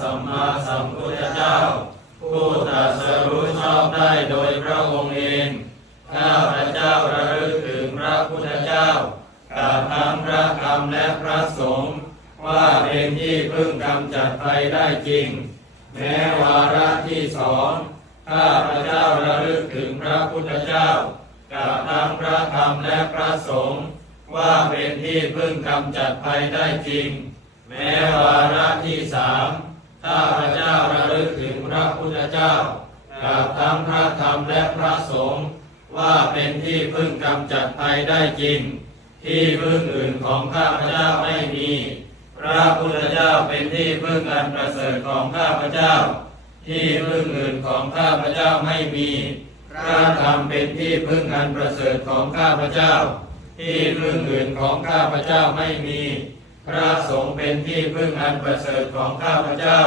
สัมมาสัมพุทธเจ้า ผู้ตรัสรู้ชอบได้โดยพระองค์เองข้าพระเจ้าระลึกถึงพระพุทธเจ้ากาบทั้งพระธรรมและพระสงฆ์ว่าเป็นที่พึ่งกำจัดภัยได้จริง แม้วาระที่สองข้าพระเจ้าระลึกถึงพระพุทธเจ้ากาบทั้งพระธรรมและพระสงฆ์ว่าเป็นที่พึ่งกำจัดภัยได้จริง แม้วาระที่สาม ข้าพระเจ้าระลึกถึงพระพุทธเจ้ากับทั้งพระธรรมและพระสงฆ์ว่าเป็นที่พึ่งกำจัดภัยได้จริง ที่พึ่งอื่นของข้าพเจ้าไม่มี พระพุทธเจ้าเป็นที่พึ่งอันประเสริฐของข้าพเจ้า ที่พึ่งอื่นของข้าพเจ้าไม่มี พระธรรมเป็นที่พึ่งอันประเสริฐของข้าพเจ้า ที่พึ่งอื่นของข้าพเจ้าไม่มี พระสงฆ์เป็นที่พึ่งอันประเสริฐของข้าพเจ้า